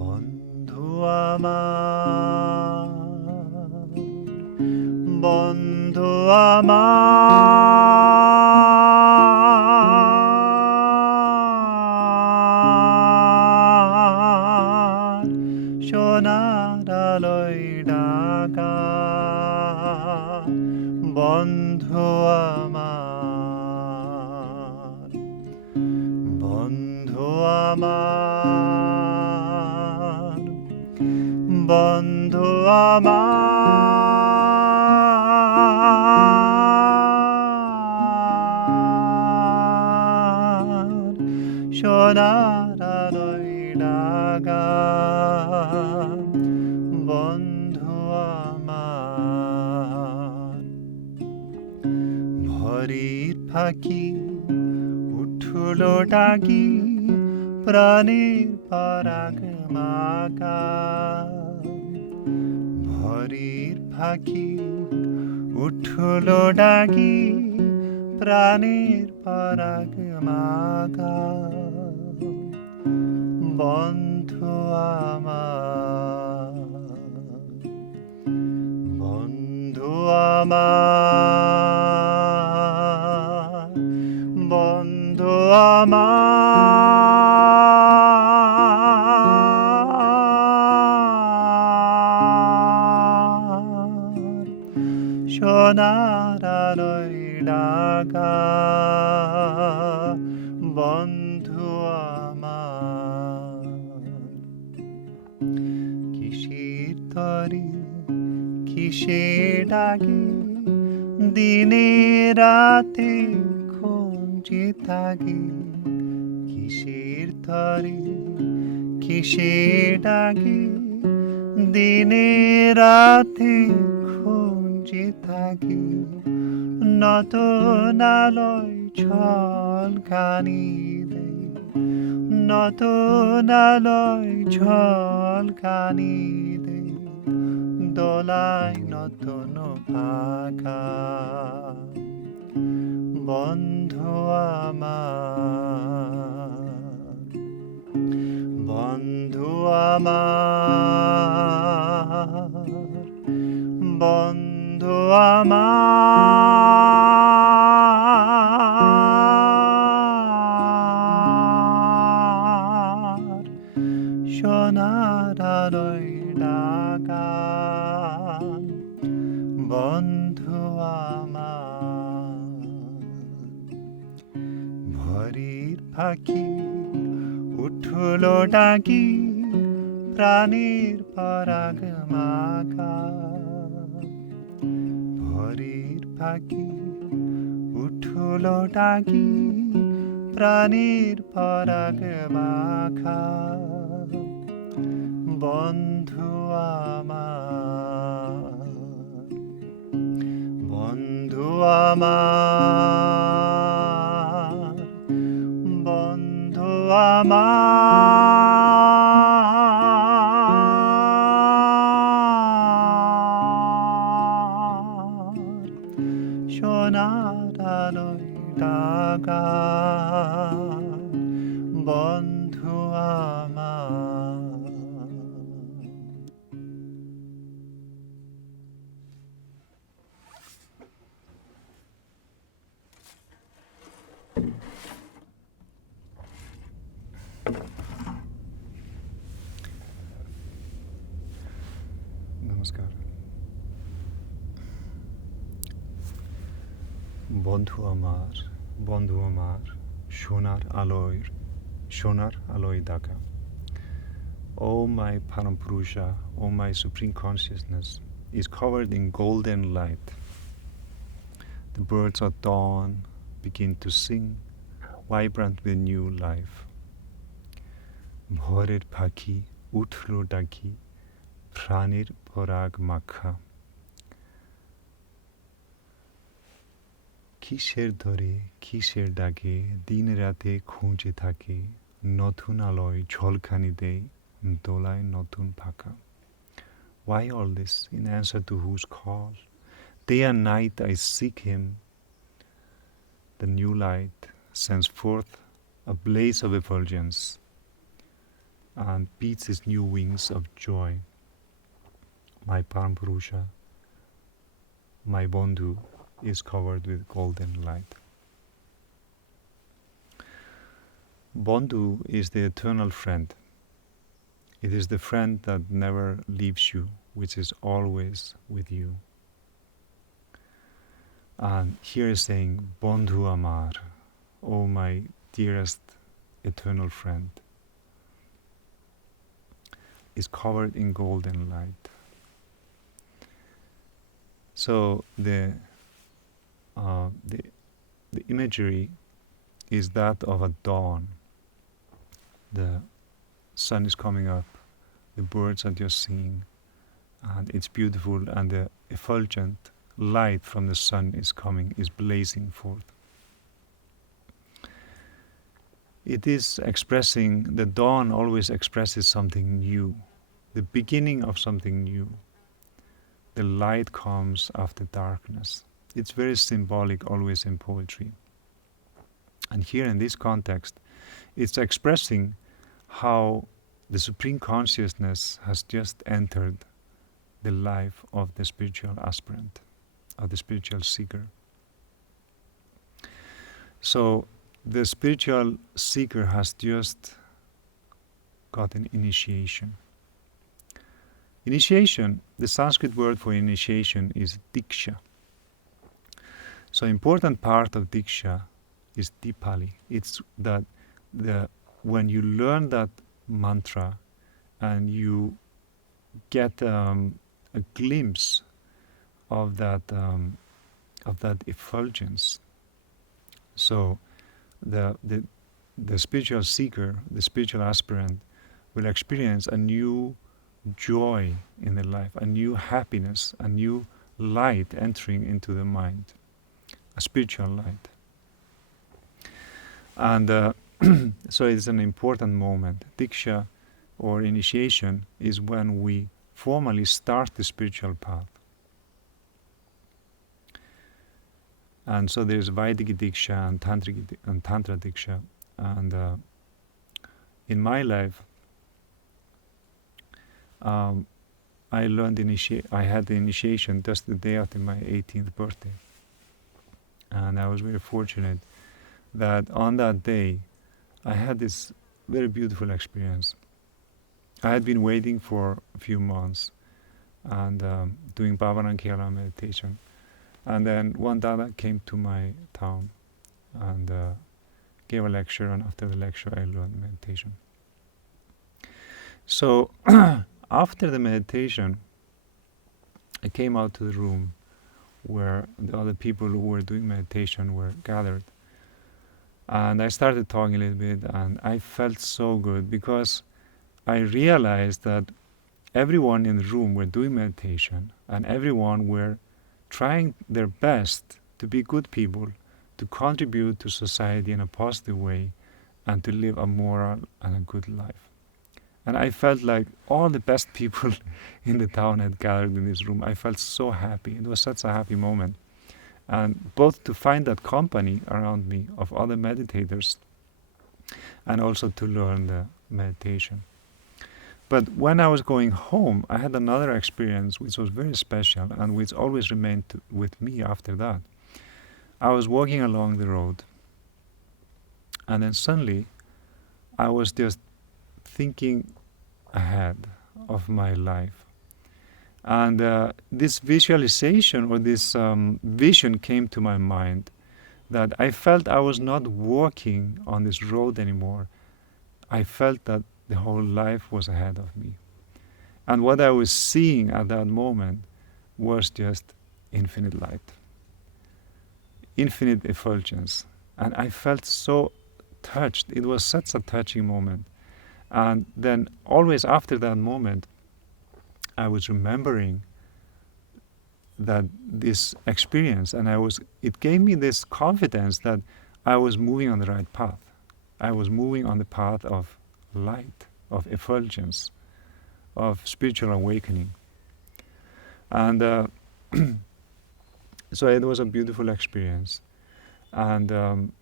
বন্ধু আমার, বন্ধু আমার, সোনার আলোয় ঢাকা বন্ধু আমার, বন্ধু আমার, বন্ধু আমার, সোনার আলোয় ঢাকা বন্ধু আমার। ভোরের পাখি উঠলো ডাকি, প্রাণের পারাগ মাখা। ভোরের পাখি উঠলো ডাকি, প্রাণের পারাগ মাখা বন্ধু আমার, বন্ধু আমার, বন্ধু আমার, সোনার আলোয় ঢাকা বন্ধু আমার। কিসের তরে কিসে ডাকে, দিনে রাতে খুঁজি থাকে। কিসের তরে কিসে ডাকে, দিনে রাতে খুঁজি থাকে। নতুন আলোয় ঝলকানি দেয়, নতুন আলোয় ঝলকানি দেয়, দোলায় নতুন পাখা বন্ধু আমার, বন্ধু আমার, বন্ধু আমার, সোনার আলোয় ঢাকা বন্ধু আমার। ভোরের পাখি উঠলো ডাকি, প্রাণের পারাগ মাখা। ভোরের পাখি উঠলো ডাকি, প্রাণের পারাগ মাখা বন্ধু আমার, বন্ধু আমার, বন্ধু আমার, সোনার আলোয় ঢাকা বন্ধু আমার। নমস্কার। বন্ধু আমার, বন্ধু আমার, সোনার আলোয় Dhaka. Oh, my Parampurusha, oh, my Supreme Consciousness is covered in golden light. The birds at dawn begin to sing, vibrant with new life. Bhorer pákhii উঠলো ডাকি, প্রাণের পারাগ মাখা। কিসের ধরে কিসের ডাকে, দিন রাতে খুঁজে থাকে। নতুন আলোয় ঝলকানি দেয়, দোলায় নতুন পাখা। Why all this? In answer to whose call? Day and night I seek him. The new light sends forth a blaze of effulgence. and beats his new wings of joy. My Parampurusha, my Bandhu, is covered with golden light. Bandhu is the eternal friend. It is the friend that never leaves you, which is always with you. And here is saying, Bandhu Amar, O my dearest eternal friend, is covered in golden light. So the imagery is that of a dawn. The sun is coming up, the birds are just singing, and it's beautiful, and the effulgent light from the sun is blazing forth. It is expressing, the dawn always expresses something new, the beginning of something new. The light comes after darkness. It's very symbolic always in poetry. And here in this context, it's expressing how the Supreme Consciousness has just entered the life of the spiritual aspirant, of the spiritual seeker. So the spiritual seeker has just got an initiation. Initiation, the Sanskrit word for initiation is Diksa. So important part of Diksha is Dipali. It's that when you learn that mantra and you get a glimpse of that effulgence. So the spiritual seeker, the spiritual aspirant, will experience a new joy in their life, a new happiness, a new light entering into the mind, a spiritual light. And so it's an important moment. Diksha, or initiation, is when we formally start the spiritual path. And so there's Vaidika Diksha and Tantra Diksha. And in my life, I had the initiation just the day after my 18th birthday. And I was very fortunate that on that day, I had this very beautiful experience. I had been waiting for a few months and doing Bhavanankela meditation. And then one Dada came to my town and gave a lecture, and after the lecture I learned meditation. So after the meditation, I came out to the room where the other people who were doing meditation were gathered. And I started talking a little bit, and I felt so good because I realized that everyone in the room were doing meditation, and everyone were trying their best to be good people, to contribute to society in a positive way, and to live a moral and a good life. And I felt like all the best people in the town had gathered in this room. I felt so happy. It was such a happy moment. And both to find that company around me of other meditators, and also to learn the meditation. But when I was going home, I had another experience which was very special and which always remained with me after that. I was walking along the road, and then suddenly I was just thinking ahead of my life. And this visualization or this vision came to my mind, that I felt I was not walking on this road anymore. I felt that the whole life was ahead of me. And what I was seeing at that moment was just infinite light, infinite effulgence. And I felt so touched. It was such a touching moment. And then always after that moment, I was remembering that this experience, and it gave me this confidence that I was moving on the right path. I was moving on the path of light, of effulgence, of spiritual awakening. And so it was a beautiful experience. And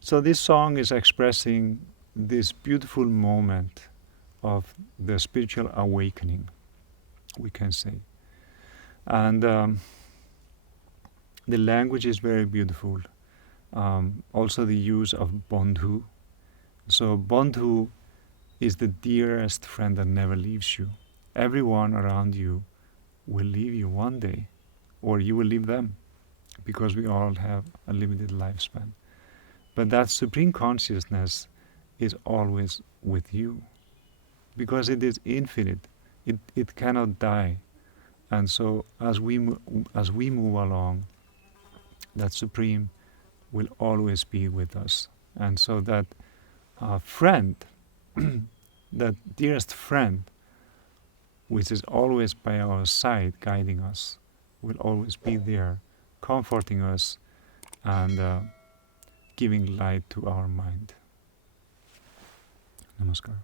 so this song is expressing this beautiful moment of the spiritual awakening, we can say. And the language is very beautiful. Also the use of Bandhu. So Bandhu is the dearest friend that never leaves you. Everyone around you will leave you one day, or you will leave them, because we all have a limited lifespan. But that supreme consciousness is always with you, because it is infinite. It cannot die. And so as we move along, that supreme will always be with us. And so that friend, that dearest friend, which is always by our side, guiding us, will always be there, comforting us and giving light to our mind. Namaskar.